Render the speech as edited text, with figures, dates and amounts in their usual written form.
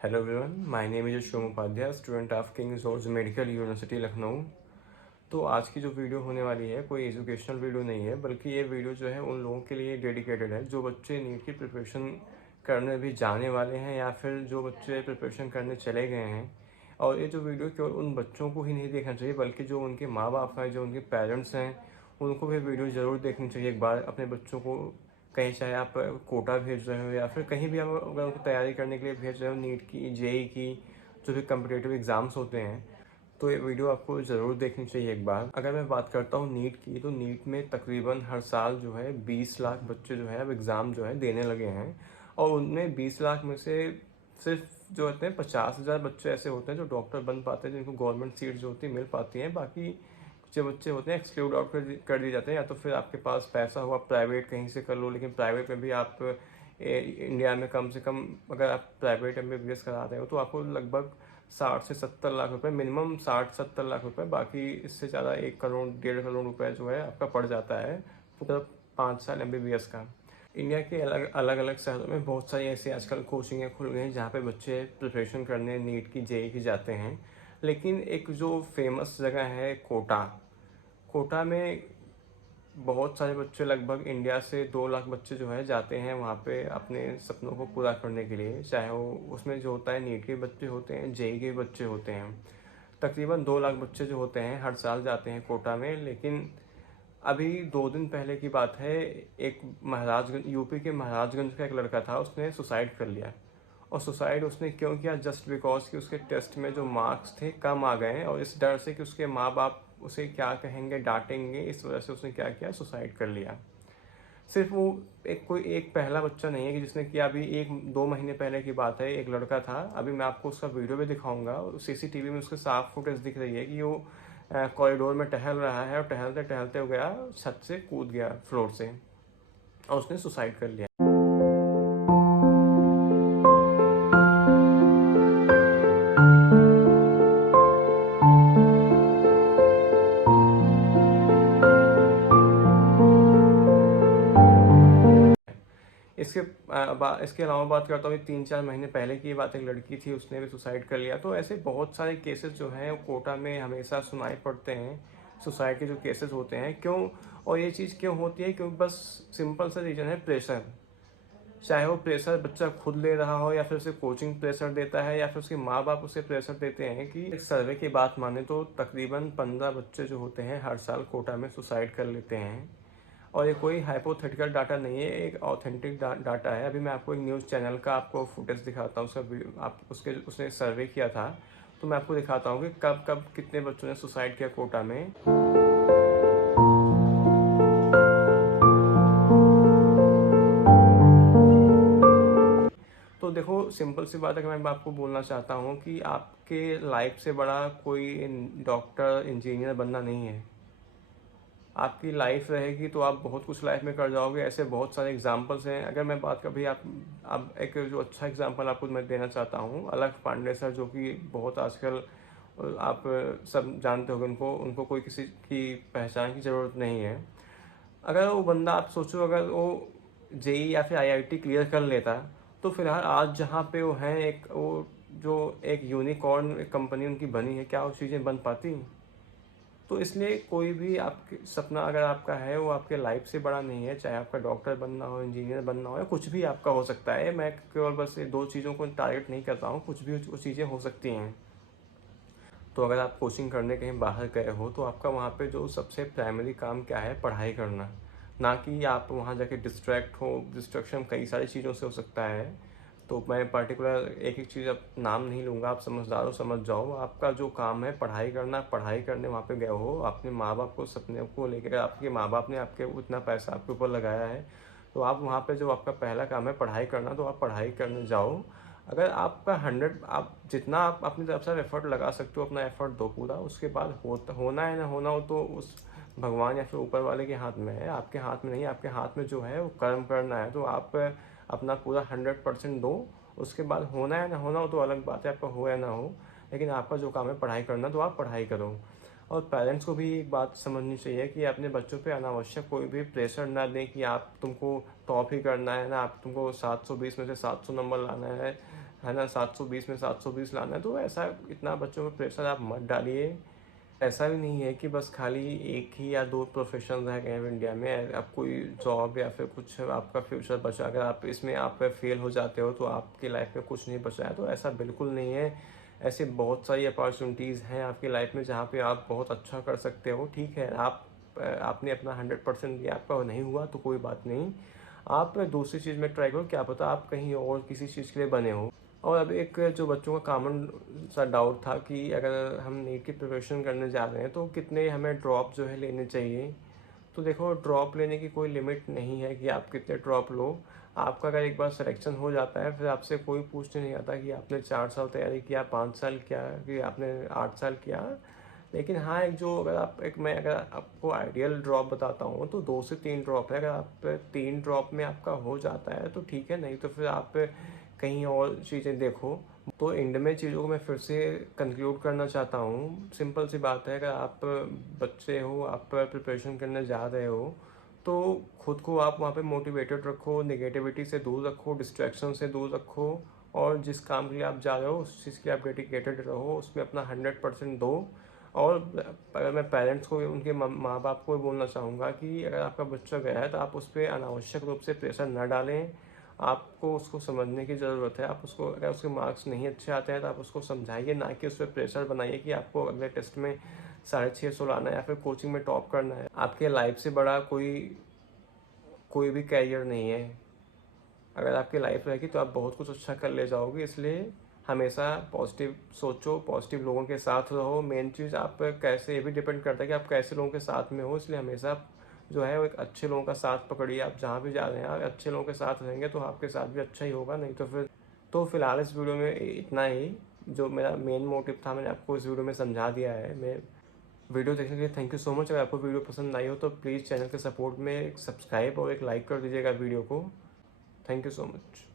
Hello everyone, my name is Shivam Upadhyay, student of King George Medical University Lucknow. तो आज की जो वीडियो होने वाली है कोई एजुकेशनल वीडियो नहीं है, बल्कि ये वीडियो जो है उन लोगों के लिए डेडिकेटेड है जो बच्चे नीट की प्रिपरेशन करने भी जाने वाले हैं या फिर जो बच्चे प्रिपरेशन करने चले गए हैं। और ये जो वीडियो केवल उन बच्चों को ही नहीं देखना चाहिए, बल्कि जो उनके माँ बाप हैं, जो उनके पेरेंट्स हैं, उनको भी वीडियो ज़रूर देखनी चाहिए एक बार अपने बच्चों को। कहीं चाहे आप कोटा भेज रहे हो या फिर कहीं भी आप अगर उनको तैयारी करने के लिए भेज रहे हो, नीट की, जेई की, जो भी कम्पिटेटिव एग्ज़ाम्स होते हैं, तो ये वीडियो आपको ज़रूर देखनी चाहिए एक बार। अगर मैं बात करता हूँ नीट की, तो नीट में तकरीबन हर साल जो है 20 लाख बच्चे जो है अब एग्ज़ाम जो है देने लगे हैं। और उनमें 20 लाख में से सिर्फ जो होते हैं 50,000 बच्चे ऐसे होते हैं जो डॉक्टर बन पाते हैं, जिनको गवर्नमेंट सीट जो होती है मिल पाती हैं। बाकी जो बच्चे होते हैं एक्सक्लूड आउट कर दिए जाते हैं। या तो फिर आपके पास पैसा हो, आप प्राइवेट कहीं से कर लो, लेकिन प्राइवेट में भी आप इंडिया में कम से कम अगर आप प्राइवेट MBBS करा रहे हो तो आपको लगभग 60 से 70 लाख रुपए, मिनिमम 60-70 लाख रुपए, बाकी इससे ज़्यादा 1 करोड़ 1.5 करोड़ रुपए जो है आपका पड़ जाता है पूरा 5 साल MBBS का। इंडिया के अलग अलग शहरों में बहुत सारी ऐसी आजकल कोचिंगें खुल गई हैं जहाँ पे बच्चे प्रिपरेशन करने नीट की, जेई की जाते हैं। लेकिन एक जो फेमस जगह है कोटा, कोटा में बहुत सारे बच्चे, लगभग इंडिया से 2 लाख बच्चे जो है जाते हैं वहाँ पे अपने सपनों को पूरा करने के लिए। चाहे वो उसमें जो होता है नीट के बच्चे होते हैं, जेई के बच्चे होते हैं। तकरीबन 2 लाख बच्चे जो होते हैं हर साल जाते हैं कोटा में। लेकिन अभी 2 दिन पहले की बात है, एक महाराजगंज, यूपी के महाराजगंज का एक लड़का था, उसने सुसाइड कर लिया। और सुसाइड उसने क्यों किया? जस्ट बिकॉज कि उसके टेस्ट में जो मार्क्स थे कम आ गए, और इस डर से कि उसके माँ बाप उसे क्या कहेंगे, डांटेंगे, इस वजह से उसने क्या किया, सुसाइड कर लिया। सिर्फ वो कोई एक पहला बच्चा नहीं है कि जिसने किया। अभी 1-2 महीने पहले की बात है, एक लड़का था, अभी मैं आपको उसका वीडियो भी दिखाऊंगा, CCTV में उसके साफ फुटेज दिख रही है कि वो कॉरिडोर में टहल रहा है और टहलते टहलते गया, छत से कूद गया, फ्लोर से, और उसने सुसाइड कर लिया। इसके अलावा बात करता हूँ, 3-4 महीने पहले की बात, एक लड़की थी, उसने भी सुसाइड कर लिया। तो ऐसे बहुत सारे केसेस जो हैं कोटा में हमेशा सुनाई पड़ते हैं, सुसाइड के जो केसेस होते हैं। क्यों? और ये चीज़ क्यों होती है? क्योंकि बस सिंपल सा रीज़न है, प्रेशर। चाहे वो प्रेशर बच्चा खुद ले रहा हो, या फिर उसे कोचिंग प्रेशर देता है, या फिर उसके माँ बाप उसे प्रेशर देते हैं। कि एक सर्वे की बात माने तो तकरीबन 15 बच्चे जो होते हैं हर साल कोटा में सुसाइड कर लेते हैं। और ये कोई हाइपोथेटिकल डाटा नहीं है, एक ऑथेंटिक डाटा है। अभी मैं आपको एक न्यूज़ चैनल का आपको फुटेज दिखाता हूँ, उसका आप उसने सर्वे किया था, तो मैं आपको दिखाता हूँ कि कब कब कितने बच्चों ने सुसाइड किया कोटा में। तो देखो, सिंपल सी बात है कि मैं आपको बोलना चाहता हूँ कि आपके लाइफ से बड़ा कोई डॉक्टर, इंजीनियर बनना नहीं है। आपकी लाइफ रहेगी तो आप बहुत कुछ लाइफ में कर जाओगे। ऐसे बहुत सारे एग्जाम्पल्स हैं। अगर मैं बात कभी आप एक जो अच्छा एग्जाम्पल आपको मैं देना चाहता हूँ, अलख पांडे सर, जो कि बहुत आजकल आप सब जानते होंगे उनको, उनको कोई किसी की पहचान की ज़रूरत नहीं है। अगर वो बंदा, आप सोचो, अगर वो जेई या फिर IIT क्लियर कर लेता, तो फिलहाल आज जहाँ पे वो हैं, एक वो जो एक यूनिकॉर्न कंपनी उनकी बनी है, क्या वो चीज़ें बन पाती? तो इसलिए कोई भी आपके सपना अगर आपका है, वो आपके लाइफ से बड़ा नहीं है। चाहे आपका डॉक्टर बनना हो, इंजीनियर बनना हो, या कुछ भी आपका हो सकता है। मैं केवल बस ये 2 चीज़ों को टारगेट नहीं करता हूँ, कुछ भी वो चीज़ें हो सकती हैं। तो अगर आप कोचिंग करने कहीं बाहर गए हो, तो आपका वहाँ पे जो सबसे प्राइमरी काम क्या है? पढ़ाई करना। ना कि आप वहाँ जाके डिस्ट्रैक्ट हो। डिस्ट्रैक्शन कई सारी चीज़ों से हो सकता है। तो मैं पर्टिकुलर एक एक चीज़ अब नाम नहीं लूँगा, आप समझदार हो, समझ जाओ। आपका जो काम है पढ़ाई करना, पढ़ाई करने वहाँ पे गए हो, अपने माँ बाप को, सपने को लेकर, आपके माँ बाप ने आपके इतना पैसा आपके ऊपर लगाया है, तो आप वहाँ पे जो आपका पहला काम है पढ़ाई करना, तो आप पढ़ाई करने जाओ। अगर आपका 100, आप जितना आप अपनी तरफ से एफर्ट लगा सकते हो, अपना एफर्ट दो पूरा। उसके बाद होना है ना होना हो तो उस भगवान या फिर ऊपर वाले के हाथ में है, आपके हाथ में नहीं। आपके हाथ में जो है वो कर्म करना है, तो आप अपना पूरा 100% दो। उसके बाद होना है ना होना हो तो अलग बात है, आपका हो या ना हो, लेकिन आपका जो काम है पढ़ाई करना, तो आप पढ़ाई करो। और पेरेंट्स को भी एक बात समझनी चाहिए कि अपने बच्चों पे अनावश्यक कोई भी प्रेशर ना दें कि आप, तुमको टॉप ही करना है ना, आप तुमको 720 में से 700 नंबर लाना है, है ना, 720 में 720 लाना है, तो ऐसा इतना बच्चों पर प्रेशर आप मत डालिए। ऐसा भी नहीं है कि बस खाली एक ही या दो प्रोफेशन रह गए हैं इंडिया में, अब कोई जॉब या फिर कुछ आपका फ्यूचर बचा, अगर आप इसमें आप फेल हो जाते हो तो आपकी लाइफ में कुछ नहीं बचा है, तो ऐसा बिल्कुल नहीं है। ऐसे बहुत सारी अपॉर्चुनिटीज़ हैं आपकी लाइफ में जहाँ पे आप बहुत अच्छा कर सकते हो। ठीक है, आपने अपना 100% दिया, आपका नहीं हुआ तो कोई बात नहीं, आप दूसरी चीज़ में ट्राई करो, क्या पता आप कहीं और किसी चीज़ के लिए बने हो। और अब एक जो बच्चों का कॉमन सा डाउट था कि अगर हम नीट की प्रिपरेशन करने जा रहे हैं तो कितने हमें ड्रॉप जो है लेने चाहिए। तो देखो, ड्रॉप लेने की कोई लिमिट नहीं है कि आप कितने ड्रॉप लो। आपका अगर एक बार सिलेक्शन हो जाता है, फिर आपसे कोई पूछने नहीं आता कि आपने 4 साल तैयारी किया, 5 साल किया, कि आपने 8 साल किया। लेकिन हाँ, एक जो मैं अगर आपको आइडियल ड्रॉप बताता हूँ तो 2 से 3 ड्रॉप है। अगर आप 3 ड्रॉप में आपका हो जाता है तो ठीक है, नहीं तो फिर आप कहीं और चीज़ें देखो। तो एंड में चीज़ों को मैं फिर से कंक्लूड करना चाहता हूँ, सिंपल सी बात है, अगर आप बच्चे हो, आप प्रिपरेशन करने जा रहे हो, तो खुद को आप वहाँ पे मोटिवेटेड रखो, नेगेटिविटी से दूर रखो, डिस्ट्रैक्शन से दूर रखो, और जिस काम के लिए आप जा रहे हो उस चीज़ के लिए आप डेडिकेटेड रहो, उसमें अपना 100% दो। और अगर मैं पेरेंट्स को, उनके माँ बाप को बोलना चाहूँगा कि अगर आपका बच्चा गया है तो आप उस पर अनावश्यक रूप से प्रेशर न डालें। आपको उसको समझने की ज़रूरत है। आप उसको, अगर उसके मार्क्स नहीं अच्छे आते हैं तो आप उसको समझाइए, ना कि उस पर प्रेशर बनाइए कि आपको अगले टेस्ट में 650 लाना है या फिर कोचिंग में टॉप करना है। आपके लाइफ से बड़ा कोई भी कैरियर नहीं है। अगर आपकी लाइफ रहेगी तो आप बहुत कुछ अच्छा कर ले जाओगे। इसलिए हमेशा पॉजिटिव सोचो, पॉजिटिव लोगों के साथ रहो। मेन चीज़ आप कैसे, ये भी डिपेंड करता है कि आप कैसे लोगों के साथ में हो। इसलिए हमेशा जो है वो एक अच्छे लोगों का साथ पकड़िए। आप जहाँ भी जा रहे हैं, आप अच्छे लोगों के साथ रहेंगे तो आपके साथ भी अच्छा ही होगा, नहीं तो फिर। तो फिलहाल इस वीडियो में इतना ही, जो मेरा मेन मोटिव था मैंने आपको इस वीडियो में समझा दिया है। मैं वीडियो देखने के लिए थैंक यू सो मच। अगर आपको वीडियो पसंद आई हो तो प्लीज़ चैनल के सपोर्ट में एक सब्सक्राइब और एक लाइक कर दीजिएगा वीडियो को। Thank you so much.